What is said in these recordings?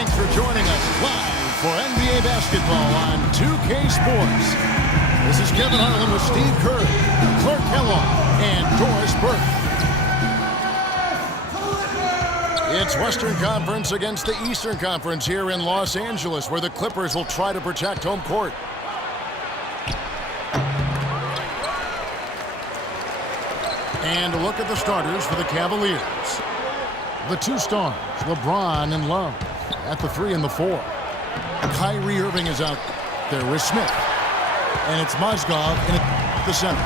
Thanks for joining us live for NBA basketball on 2K Sports. This is Kevin Harlan with Steve Kerr, Clark Kellogg, and Doris Burke. It's Western Conference against the Eastern Conference here in Los Angeles, where the Clippers will try to protect home court. And a look at the starters for the Cavaliers. The two stars, LeBron and Love, at the 3 and the 4. Kyrie Irving is out there with Smith. And it's Mozgov in the center.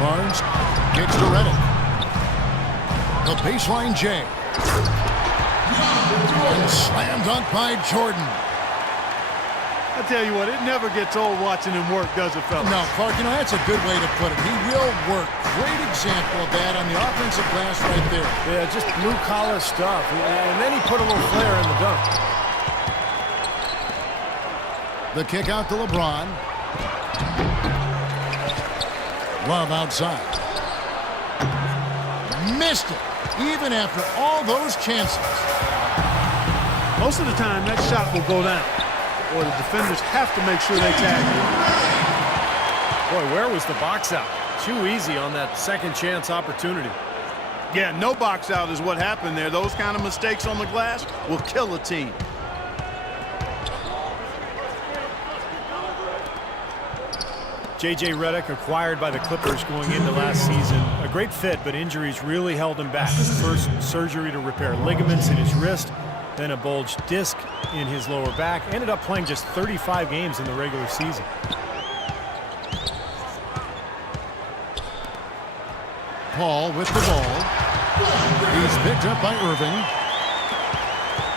Barnes kicks to Redick. The baseline J. And slam dunk by Jordan. I tell you what, it never gets old watching him work, does it, fellas? No, Clark, you know, that's a good way to put it. He will work. Great example of that on the offensive glass right there. Yeah, just blue-collar stuff. And then he put a little flair in the dunk. The kick out to LeBron. Love outside. Missed it, even after all those chances. Most of the time, that shot will go down. Or the defenders have to make sure they tag him. Boy, where was the box out? Too easy on that second chance opportunity. Yeah, no box out is what happened there. Those kind of mistakes on the glass will kill a team. J.J. Redick acquired by the Clippers going into last season. A great fit, but injuries really held him back. First, surgery to repair ligaments in his wrist, then a bulged disc in his lower back. Ended up playing just 35 games in the regular season. Paul with the ball. He's picked up by Irving.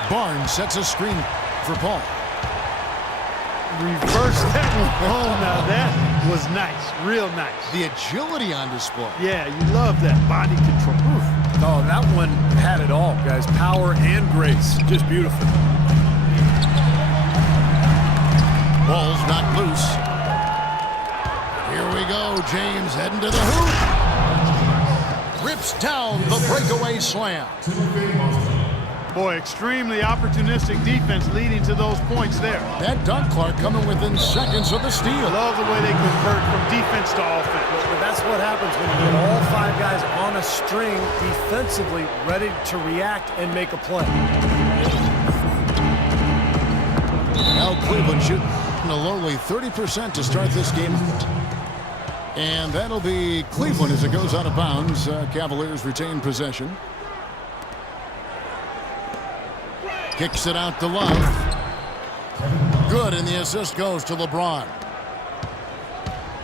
Barnes sets a screen for Paul. Reverse that one. Oh, now that was nice. Real nice. The agility on display. Yeah, you love that body control. Oof. Oh, that one had it all, guys. Power and grace. Just beautiful. Ball's not loose. Here we go. James heading to the hoop. Rips down the breakaway slam. Boy, extremely opportunistic defense leading to those points there. That dunk, Clark, coming within seconds of the steal. Love the way they convert from defense to offense. But that's what happens when you get all 5 guys on a string defensively ready to react and make a play. Now Cleveland shooting a lowly 30% to start this game. And that'll be Cleveland as it goes out of bounds. Cavaliers retain possession. Kicks it out to Love. Good, and the assist goes to LeBron.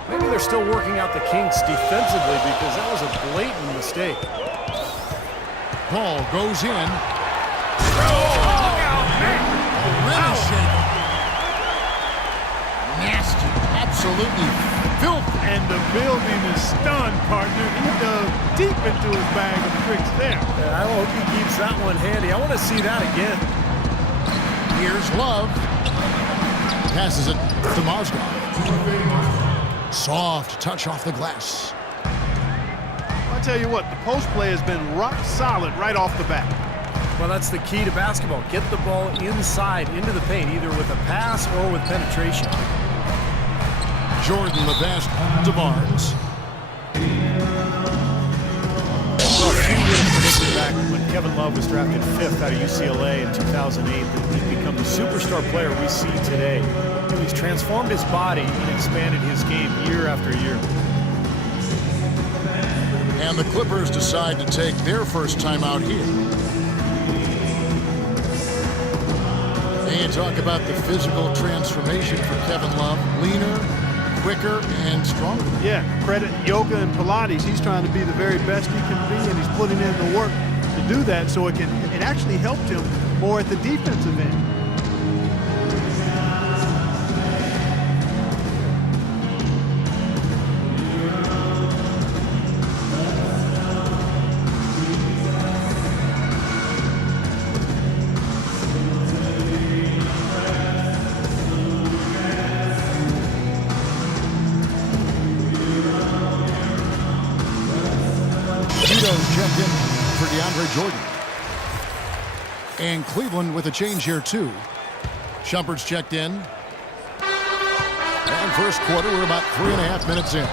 Maybe they're still working out the kinks defensively because that was a blatant mistake. Paul goes in. Rim shaker. Nasty. Absolutely filthy. And the building is stunned, partner. He dug deep into his bag of tricks there. Yeah, I hope he keeps that one handy. I want to see that again. Here's Love. Passes it to Mozgov. Soft touch off the glass. I'll tell you what, the post play has been rock solid right off the bat. Well, that's the key to basketball. Get the ball inside into the paint, either with a pass or with penetration. Jordan the pass to Barnes. Well, few would have predicted back when Kevin Love was drafted 5th out of UCLA in 2008 that he'd become the superstar player we see today. He's transformed his body and expanded his game year after year. And the Clippers decide to take their first time out here. And you talk about the physical transformation for Kevin Love. Leaner, quicker, and stronger. Yeah, credit yoga and Pilates. He's trying to be the very best he can be, and he's putting in the work to do that, so it actually helped him more at the defensive end. Checked in for DeAndre Jordan. And Cleveland with a change here, too. Shumpert's checked in. And first quarter, we're about 3.5 minutes in.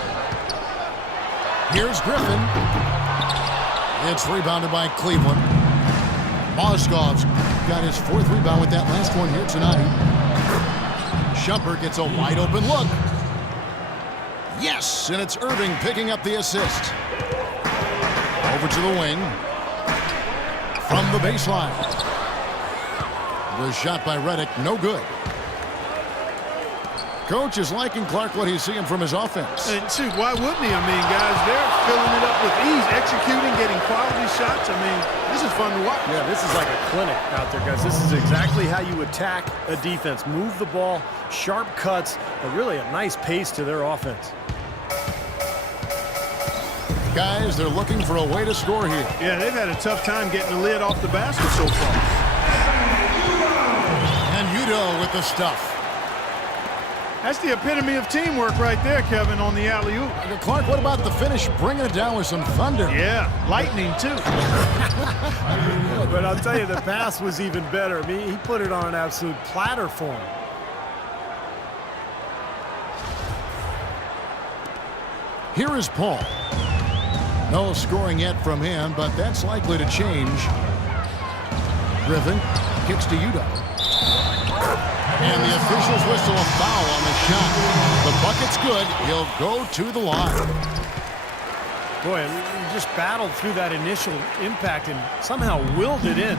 Here's Griffin. It's rebounded by Cleveland. Mozgov's got his 4th rebound with that last one here tonight. Shumpert gets a wide open look. Yes, and it's Irving picking up the assist. Over to the wing. From the baseline. The shot by Redick, no good. Coach is liking Clark what he's seeing from his offense. And shoot, why wouldn't he? I mean, guys, they're filling it up with ease, executing, getting quality shots. I mean, this is fun to watch. Yeah, this is like a clinic out there, guys. This is exactly how you attack a defense. Move the ball, sharp cuts, but really a nice pace to their offense. Guys, they're looking for a way to score here. Yeah, they've had a tough time getting the lid off the basket so far. And Udo with the stuff. That's the epitome of teamwork right there, Kevin, on the alley-oop. Clark, what about the finish? Bringing it down with some thunder. Yeah, lightning, too. But I'll tell you, the pass was even better. I mean, he put it on an absolute platter for him. Here is Paul. No scoring yet from him, but that's likely to change. Griffin kicks to Udo. And the officials whistle a foul on the shot. The bucket's good. He'll go to the line. Boy, he just battled through that initial impact and somehow willed it in.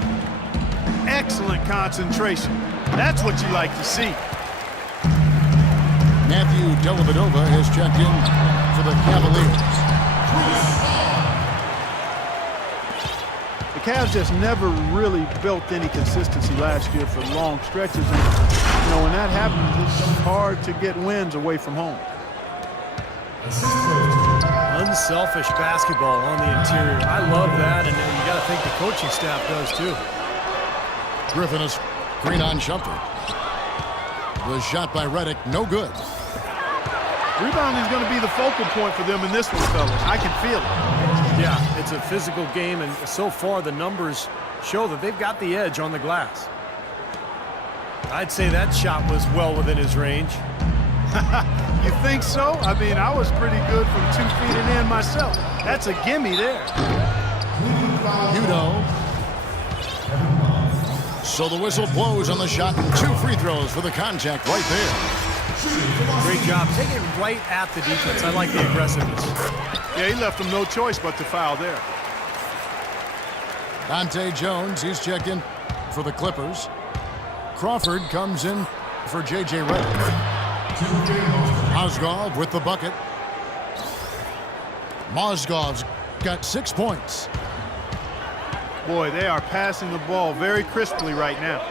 Excellent concentration. That's what you like to see. Matthew Dellavedova has checked in for the Cavaliers. The Cavs just never really built any consistency last year for long stretches. And, when that happens, it's hard to get wins away from home. Unselfish basketball on the interior. I love that, and you got to think the coaching staff does too. Griffin is green on Shumpert. The shot by Redick, no good. Rebounding is going to be the focal point for them in this one, fellas. I can feel it. Yeah, it's a physical game, and so far the numbers show that they've got the edge on the glass. I'd say that shot was well within his range. You think so? I mean, I was pretty good from 2 feet and in myself. That's a gimme there. Udo. So the whistle blows on the shot and 2 free throws for the contact right there. Great job. Take it right at the defense. I like the aggressiveness. Yeah, he left them no choice but to foul there. Dante Jones, he's checked in for the Clippers. Crawford comes in for J.J. Redick. Mozgov with the bucket. Mozgov's got 6 points. Boy, they are passing the ball very crisply right now.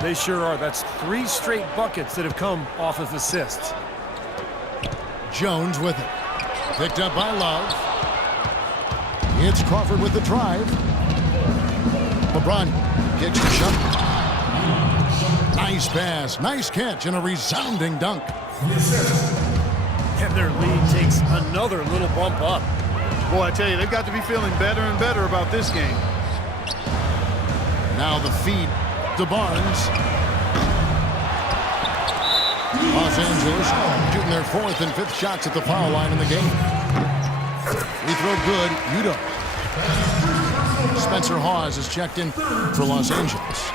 They sure are. That's 3 straight buckets that have come off of assists. Jones with it. Picked up by Love. It's Crawford with the drive. LeBron kicks the shot. Nice pass, nice catch, and a resounding dunk. And their lead takes another little bump up. Boy, I tell you, they've got to be feeling better and better about this game. Now the feed to Barnes. Los Angeles shooting their 4th and 5th shots at the foul line in the game. Free throw good, Udo. Spencer Hawes is checked in for Los Angeles.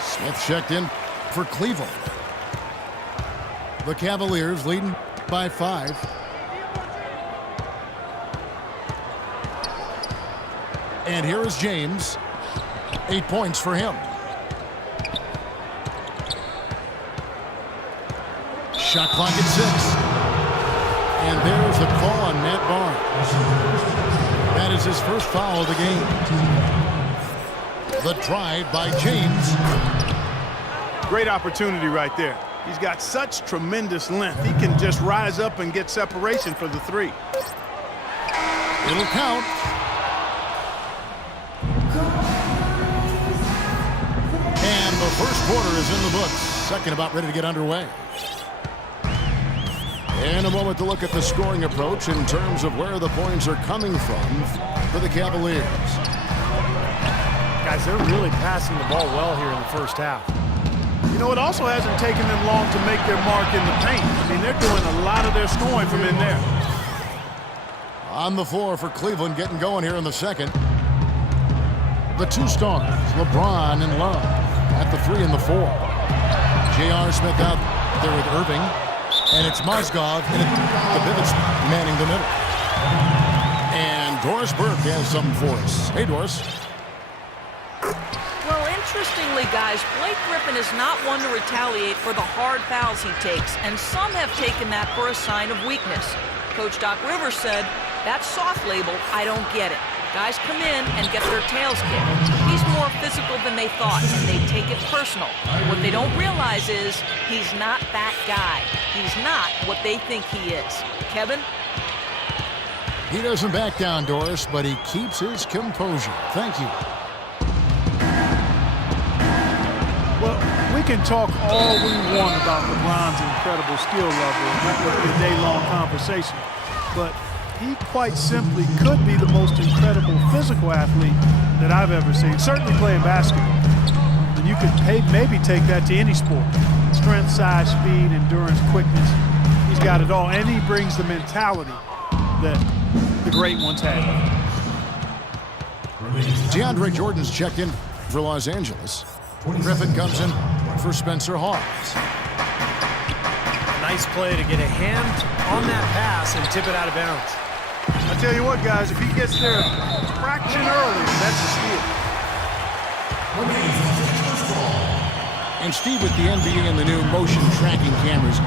Smith checked in for Cleveland. The Cavaliers leading by 5. And here is James. 8 points for him. Shot clock at 6. And there's the call on Matt Barnes. That is his first foul of the game. The drive by James. Great opportunity right there. He's got such tremendous length. He can just rise up and get separation for the 3. It'll count. And the first quarter is in the books. Second about ready to get underway. In a moment to look at the scoring approach in terms of where the points are coming from for the Cavaliers. Guys, they're really passing the ball well here in the first half. You know, it also hasn't taken them long to make their mark in the paint. I mean, they're doing a lot of their scoring from in there. On the floor for Cleveland, getting going here in the second. The two stars, LeBron and Love, at the 3 and the 4. J.R. Smith out there with Irving, and it's Mozgov in the pivots manning the middle. And Doris Burke has something for us. Hey, Doris. Well, interestingly, guys, Blake Griffin is not one to retaliate for the hard fouls he takes, and some have taken that for a sign of weakness. Coach Doc Rivers said, "That soft label, I don't get it. Guys come in and get their tails kicked. He's more physical than they thought, and they take it personal. What they don't realize is he's not that guy. He's not what they think he is." Kevin? He doesn't back down, Doris, but he keeps his composure. Thank you. Well, we can talk all we want about LeBron's incredible skill level, and that would be a day-long conversation. But he quite simply could be the most incredible physical athlete that I've ever seen, certainly playing basketball. And you could maybe take that to any sport. Strength, size, speed, endurance, quickness. He's got it all, and he brings the mentality that the great ones had. DeAndre Jordan's checked in for Los Angeles. Griffin comes in for Spencer Hawes. Nice play to get a hand on that pass and tip it out of bounds. I tell you what, guys, if he gets there a fraction early, that's a steal. And Steve, with the NBA and the new motion tracking cameras,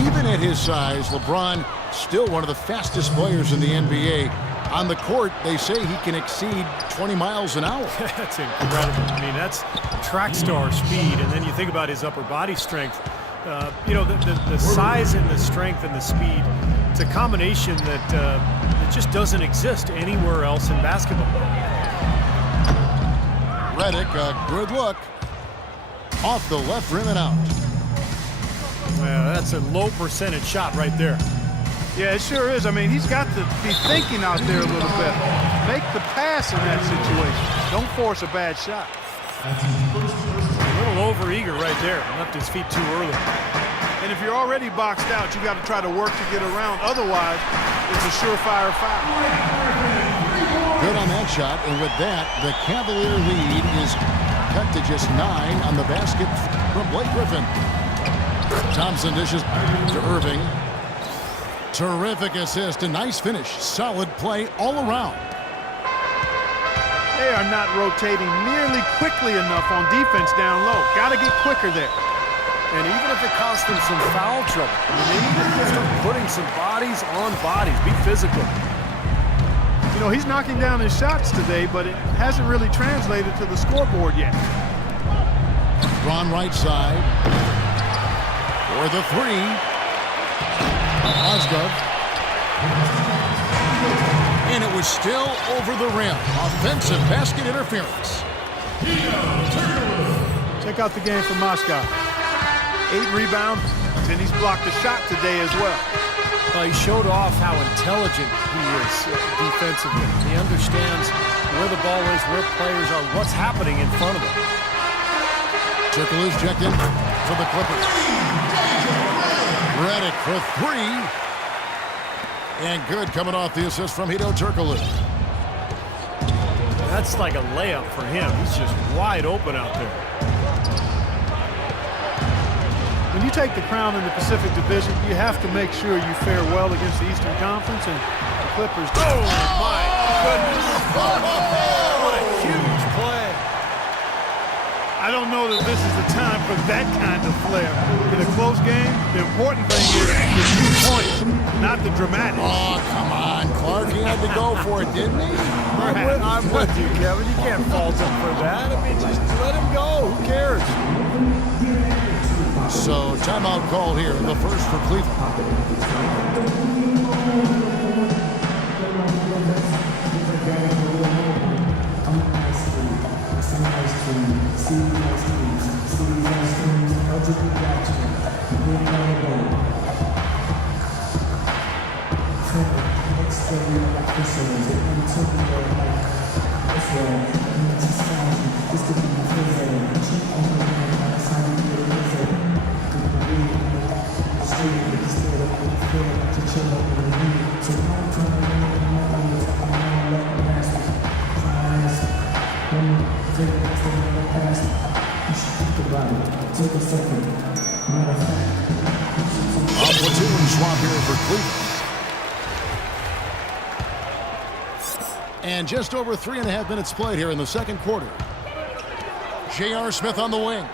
even at his size, LeBron still one of the fastest players in the NBA. On the court, they say he can exceed 20 miles an hour. That's incredible. I mean, that's track star speed, and then you think about his upper body strength. You know, the size and the strength and the speed, it's a combination that it just doesn't exist anywhere else in basketball. Redick, a good look. Off the left rim and out. Well, that's a low percentage shot right there. Yeah, it sure is. I mean, he's got to be thinking out there a little bit. Make the pass in that situation. Don't force a bad shot. A little over-eager right there. Left his feet too early. And if you're already boxed out, you got to try to work to get around. Otherwise, it's a surefire foul. Good on that shot, and with that, the Cavalier lead is cut to just 9 on the basket from Blake Griffin. Thompson dishes to Irving. Terrific assist, a nice finish. Solid play all around. They are not rotating nearly quickly enough on defense down low. Got to get quicker there. And even if it costs them some foul trouble, I mean, they need to start putting some bodies on bodies. Be physical. You know, he's knocking down his shots today, but it hasn't really translated to the scoreboard yet. Ron right side. For the 3. Mozgov. And it was still over the rim. Offensive basket interference. Check out the game for Moscow. 8 rebounds, and he's blocked a shot today as well. He showed off how intelligent he is defensively. He understands where the ball is, where players are, what's happening in front of him. Turkoglu's checked in for the Clippers. Redick for 3. And good coming off the assist from Hedo Turkoglu. That's like a layup for him. He's just wide open out there. When you take the crown in the Pacific Division, you have to make sure you fare well against the Eastern Conference, and the Clippers. Oh, my goodness. What a huge play. I don't know that this is the time for that kind of flair. In a close game, the important thing is the 2 points, not the dramatic. Oh, come on, Clark. He had to go for it, didn't he? I'm with you, Kevin. You can't fault him for that. I mean, just let him go. Who cares? So, timeout call here, the first for Cleveland. Next A platoon swap here for Cleveland. And just over 3.5 minutes played here in the second quarter. J.R. Smith on the wing.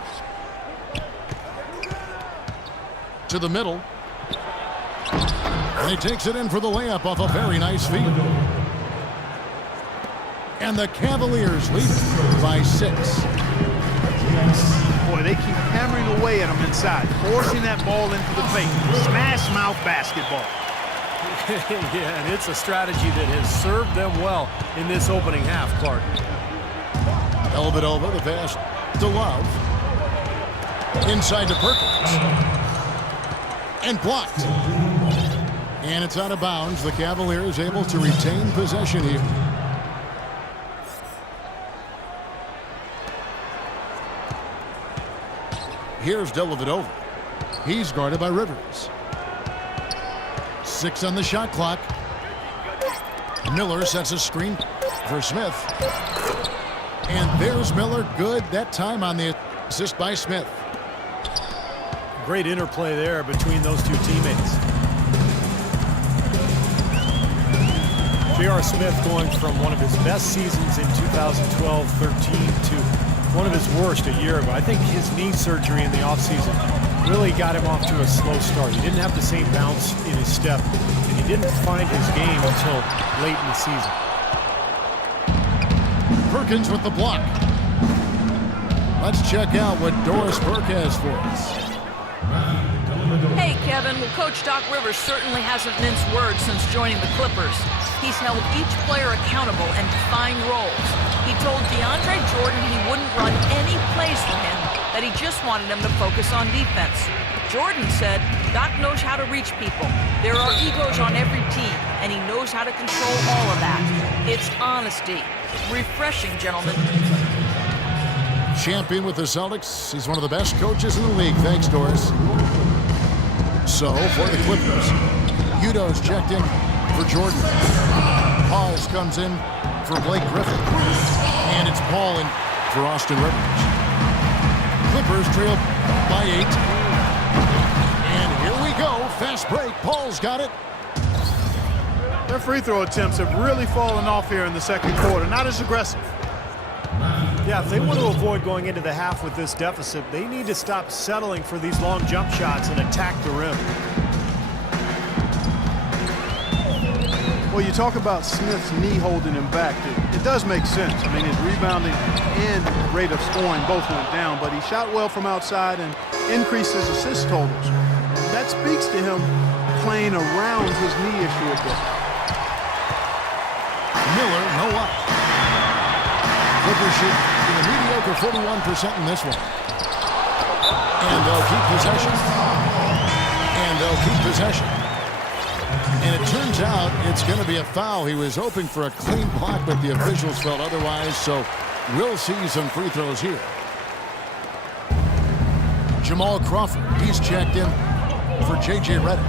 To the middle. And he takes it in for the layup off a very nice feed. And the Cavaliers lead by 6. Boy, they keep hammering away at him inside, forcing that ball into the paint. Smash mouth basketball. Yeah, and it's a strategy that has served them well in this opening half, Clark. Dellavedova, the pass to Love. Inside to Perkins. And blocked. And it's out of bounds. The Cavaliers able to retain possession here. Here's Dellavedova. He's guarded by Rivers. 6 on the shot clock. Miller sets a screen for Smith. And there's Miller. Good that time on the assist by Smith. Great interplay there between those two teammates. J.R. Smith going from one of his best seasons in 2012-13 to one of his worst a year ago. I think his knee surgery in the offseason really got him off to a slow start. He didn't have the same bounce in his step, and he didn't find his game until late in the season. Perkins with the block. Let's check out what Doris Burke has for us. Hey, Kevin. Well, Coach Doc Rivers certainly hasn't minced words since joining the Clippers. He's held each player accountable and defined roles. He told DeAndre Jordan he wouldn't run any plays for him, that he just wanted him to focus on defense. Jordan said Doc knows how to reach people. There are egos on every team, and he knows how to control all of that. It's honesty. Refreshing, gentlemen. Champion with the Celtics. He's one of the best coaches in the league. Thanks, Doris. So, for the Clippers, Udo's checked in for Jordan. Pause comes in for Blake Griffin. And it's Paul in for Austin Rivers. Clippers trail by 8. And here we go. Fast break. Paul's got it. Their free throw attempts have really fallen off here in the second quarter. Not as aggressive. Yeah, if they want to avoid going into the half with this deficit, they need to stop settling for these long jump shots and attack the rim. Well, you talk about Smith's knee holding him back. It does make sense. I mean, his rebounding and rate of scoring both went down, but he shot well from outside and increased his assist totals. That speaks to him playing around his knee issue a bit. Miller, no up. Clippers shoot in a mediocre 41% in this one. And they'll keep possession. And it turns out it's going to be a foul. He was hoping for a clean block, but the officials felt otherwise, so we'll see some free throws here. Jamal Crawford, he's checked in for J.J. Redick.